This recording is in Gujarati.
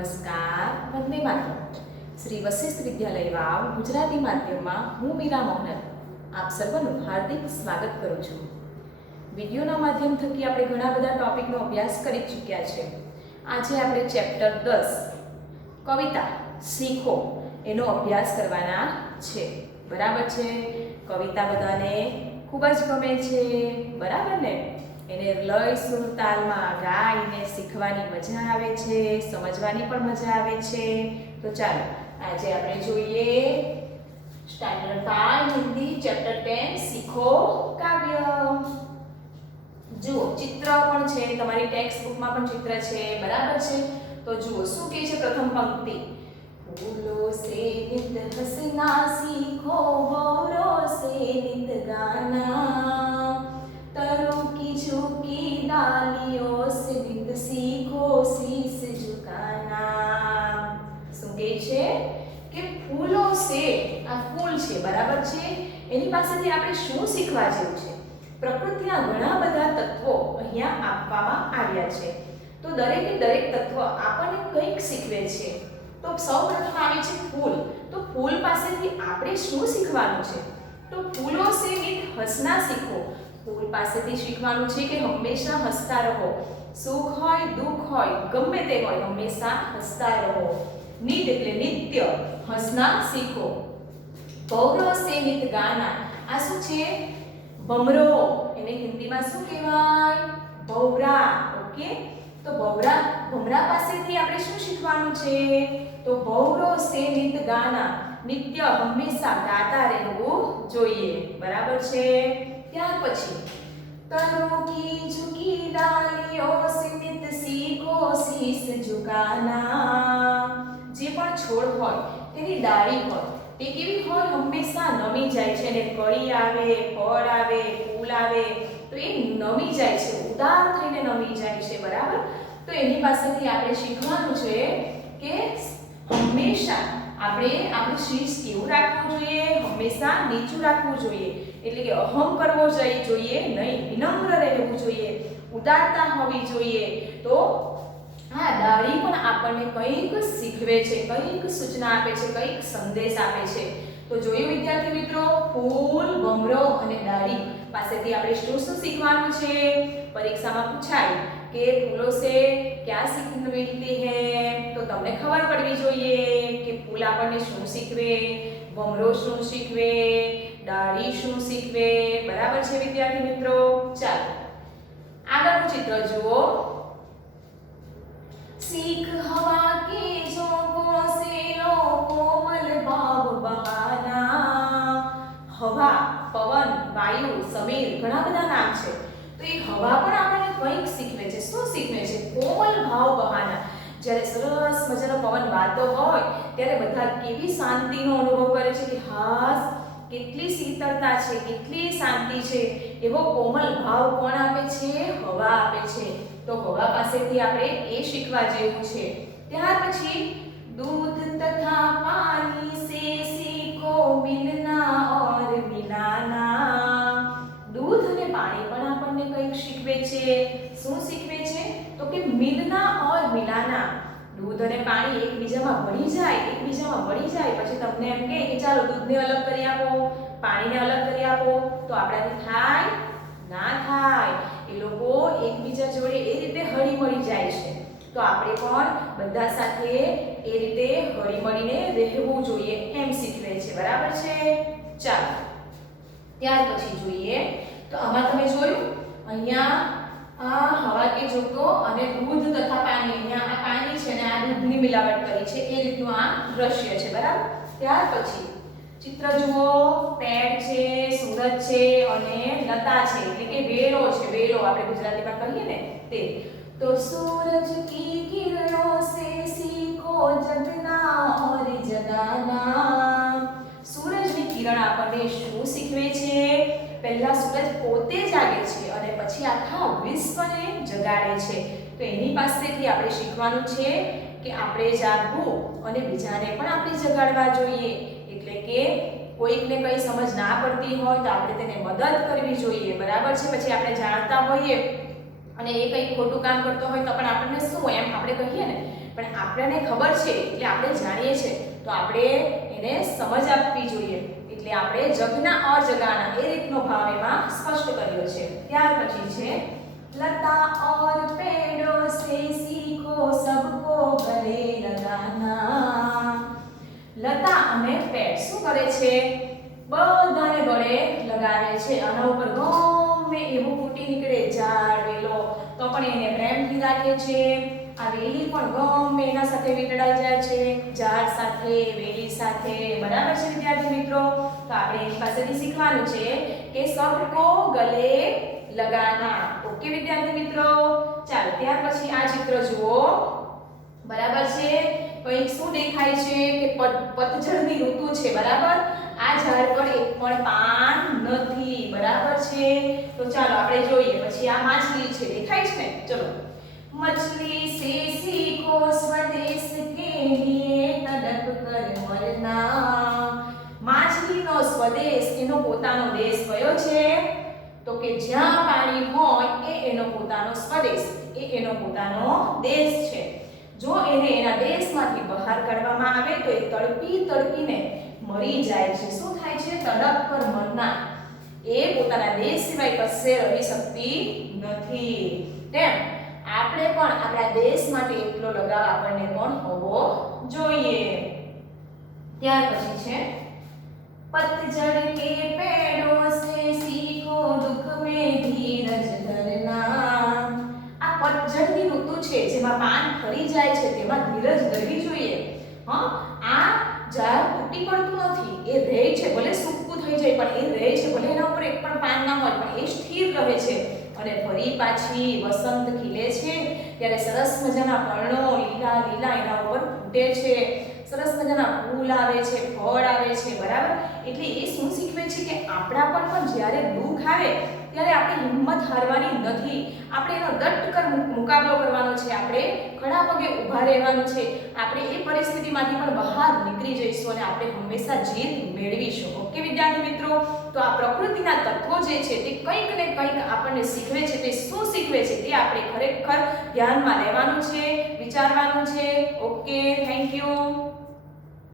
નમસ્કાર. વંદે માતરમ. શ્રી વશિષ્ઠ વિદ્યાલય વાવ ગુજરાતી માધ્યમમાં હું મીરા મોહન આપ સર્વનું હાર્દિક સ્વાગત કરું છું. વિડીયોના માધ્યમ થકી આપણે ઘણા બધા ટોપિકનો અભ્યાસ કરી ચૂક્યા છે. આજે આપણે ચેપ્ટર 10 કવિતા શીખો એનો અભ્યાસ કરવાના છે. બરાબર છે? કવિતા બધાને ખૂબ જ ગમે છે, બરાબર ને? એને લય સુર તાલમાં ગાઈને શીખવાની મજા આવે છે, સમજવાની પણ મજા આવે છે. તો ચાલો આજે આપણે જોઈએ સ્ટાન્ડર્ડ 5 હિન્દી ચેપ્ટર 10 શીખો કાવ્ય. જુઓ, ચિત્ર પણ છે, તમારી ટેક્સ્ટ બુકમાં પણ ચિત્ર છે, બરાબર છે? તો જુઓ શું કહે છે પ્રથમ પંક્તિ. फूलों से नित हंसना सीखो, भौरों से नित गाना, तरों की झुकी डालियों से नित सीखो शीश झुकाना. શું કહે છે કે ફૂલો સે, આ ફૂલ છે, બરાબર છે? એની પાસેથી આપણે શું શીખવા જેવું છે? પ્રકૃતિના ઘણા બધા તત્વો અહીંયા આપવામાં આવ્યા છે. તો દરેકે દરેક તત્વ આપણને કંઈક શીખવે છે. તો સૌપ્રથમ આવે છે ફૂલ. તો ફૂલ પાસેથી આપણે શું શીખવાનું છે? તો ફૂલો સે નિત હસના શીખો. ફૂલ પાસેથી શીખવાનું છે કે હંમેશા હસતા રહો. સુખ હોય, દુઃખ હોય, ગમે તે હોય, હંમેશા હસતા રહો. નિત એટલે નિત્ય, હસના શીખો. ભૌરો સે નિત ગાના. આ શું છે? ભમરો. એને હિન્દીમાં શું કહેવાય? ભૌરા. ઓકે, તો ભમરા પાસેથી આપણે શું શીખવાનું છે? તો ભૌરો સે નિત ગાના. નિત્ય હંમેશા ગાતા રહેવું જોઈએ, બરાબર છે? ત્યાર પછી તરોं की झुकी डालियों से नित सीखो शीश झुकाना. જે પણ છોડ હોય તેની ડાળી હોય તે કેવી હોય? હંમેશા નમી જાય છે. અને કળી આવે, ફળ આવે, ફૂલ આવે તો એ નમી જાય છે, ઉદાર થઈને નમી જાય છે, બરાબર? તો એની પાસેથી આપણે શીખવાનું છે કે હંમેશા આપણે આપણું શીશ કેવું રાખવું જોઈએ? હંમેશા નીચું રાખવું જોઈએ. એટલે કે અહમ કરવો જોઈએ નહીં, વિનમ્ર રહેવું જોઈએ, ઉદારતા હોવી જોઈએ. તો આ ડાળી પણ આપણને કંઈક શીખવે છે, કંઈક સૂચના આપે છે, કંઈક સંદેશ આપે છે. તો જોયું વિદ્યાર્થી મિત્રો, ફૂલ, ભમરો અને ડાળી પાસેથી આપણે શું શું શીખવાનું છે? પરીક્ષામાં પૂછાય કે ફૂલો સે ક્યાં सीख मिलती है, તો તમને ખબર પડવી જોઈએ કે ફૂલ આપણને શું શીખવે, ભમરો શું શીખવે, ડાળી શું શીખવે, બરાબર છે વિદ્યાર્થી મિત્રો? ચાલો આગળનું ચિત્ર જુઓ. सीख हवा के झोंकों से लो कोमल भाव बहाना. हवा, पवन, वायु, समीर ઘણા બધા નામ છે. તો એ હવા પણ આપણને કંઈક શીખવે છે. શું શીખવે છે? કોમલ ભાવ બહાના. જ્યારે સરસ મજાનો પવન વાતો હોય ત્યારે બધા કેવી શાંતિનો અનુભવ કરે છે કે હાસ કેટલી શીતળતા છે, કેટલી શાંતિ છે. એવો કોમલ ભાવ કોણ આપે છે? હવા આપે છે. તો હવા પાસેથી આપણે એ શીખવા જેવું છે. ત્યાર પછી दूध तथा पानी से सीखो मिलना और मिलाना. दूध અને પાણી પણ આપણને કંઈક શીખવે છે. શું શીખવે છે? તો કે મિલના और મિલાના. દૂધ અને પાણી એકબીજામાં ભળી જાય પછી તમને એમ કહે કે ચાલો દૂધને અલગ કરી આપો, પાણીને અલગ કરી આપો, તો આપણાથી થાય? ના થાય. એ લોકો એકબીજા જોડે એ રીતે હળી મળી જાય છે. તો આપણે પણ બધા સાથે એ રીતે હળી મળીને રહેવું જોઈએ એમ શીખવે છે, બરાબર છે? ચાલો ત્યાર પછી જોઈએ તો આમાં તમે જોયું અહીંયા આ હવા કે જોકો અને દૂધ તથા પાણી, અહીંયા આ પાણી છે અને આ દૂધની મિલાવટ કરી છે એ રીતનું આ દ્રશ્ય છે, બરાબર? ત્યાર પછી ચિત્ર જુઓ. પેડ છે, સૂરજ છે અને લતા છે, એટલે કે વેલો છે. વેલો આપણે ગુજરાતીમાં કહીએ ને તે. તો सूरज की किरणों से सीखो जगना और जगाना. સૂરજની કિરણ આપણને શું શીખવે છે? પહેલા સૂરજ પોતે જાગે છે અને પછી આખા વિશ્વને જગાડે છે. તો એની પાસેથી આપણે શીખવાનું છે કે આપણે જાગવું અને બીજાને પણ આપણે જગાડવા જોઈએ. એટલે કે કોઈકને કંઈ સમજ ના પડતી હોય તો આપણે તેને મદદ કરવી જોઈએ, બરાબર છે? પછી આપણે જાણતા હોઈએ અને એ કંઈ ખોટું કામ કરતો હોય તો પણ આપણને શું એમ આપણે કહીએ ને પણ આપણને ખબર છે એટલે આપણે જાણીએ છીએ તો આપણે એને સમજ આપવી જોઈએ. એટલે આપણે જગના અજગાના એ રીતનો ભાવ એમાં સ્પષ્ટ કર્યો છે. ત્યાર પછી છે लता और पेड़ों से सीखो सबको गले लगाना. लता અને પેડ શું કરે છે? બધાને ગળે લગાવે છે. આના ઉપર ગમે એવું ફૂટી નીકળે ઝાડ વેલો તો પણ એને પ્રેમથી રાખે છે. આ વેલી પણ ગમે એના સાથે વીંટળાઈ જાય છે, ઝાડ સાથે વેલી સાથે. બરાબર છે વિદ્યાર્થી મિત્રો? તો આપણે એની પાસેથી શીખવાનું છે કે સબકો ગલે લગાના. ઓકે વિદ્યાર્થી મિત્રો? ચાલો ત્યાર પછી આ ચિત્ર જુઓ. બરાબર છે? કંઈક શું દેખાય છે કે પતઝડની ઋતુ છે. બરાબર? આ ઝાડ પર એક પણ પાન નથી. બરાબર છે? તો ચાલો આપણે જોઈએ. પછી આ માછલી છે, દેખાય છે ને? ચલો. मछली से सीखो स्वदेश के लिए तड़प कर मरना. માછલીનો સ્વદેશ એનો પોતાનો દેશ કયો છે? તો કે જ્યાં પાણી હોય એ એનો પોતાનો સ્વદેશ, એ એનો પોતાનો દેશ છે. જો એને એના દેશમાંથી બહાર કાઢવામાં આવે તો એ તડપી તડપીને મરી જાય છે. શું થાય છે? તડપ પર મરના. એ પોતાના દેશ સિવાય કશે રહી શકતી નથી. તેમ આપણે પણ આપણા દેશ માટે એટલો લગાવ આપણને પણ હોવો જોઈએ. ત્યાર પછી છે पतझड़ के पेड़ों से सीखो दुख में धीरज धरना. આ પતઝડની ઋતુ છે જેમાં પાન ખરી જાય છે તેમાં ધીરજ ધરવી જોઈએ. આ ઝાડ તૂટી પડતું નથી, એ રહે છે. ભલે સૂકું થઈ જાય પણ એ રહે છે. ભલે એના ઉપર એક પણ પાન ના હોય પણ એ સ્થિર રહે છે અને ફરી પાછી વસંત ખીલે છે ત્યારે સરસ મજાના પર્ણો લીલા લીલા એના ઉપર ફૂટે છે. સરસ મજાના ફૂલ આવે છે, ફળ આવે છે. બરાબર? એટલે એ શું શીખવે છે કે આપણા પર પણ જ્યારે દુઃખ આવે ત્યારે આપણે હિંમત હારવાની નથી. આપણે એનો ડટકર મુકાબલો કરવાનો છે. આપણે ખડા પગે ઊભા રહેવાનું છે. આપણે એ પરિસ્થિતિમાંથી પણ બહાર નીકળી જઈશું અને આપણે હંમેશા જીત મેળવીશું. ઓકે વિદ્યાર્થી મિત્રો? તો આ પ્રકૃતિના તત્વો જે છે તે કંઈક ને કંઈક આપણને શીખવે છે. તે શું શીખવે છે તે આપણે ખરેખર ધ્યાનમાં લેવાનું છે, વિચારવાનું છે. Okay, thank you.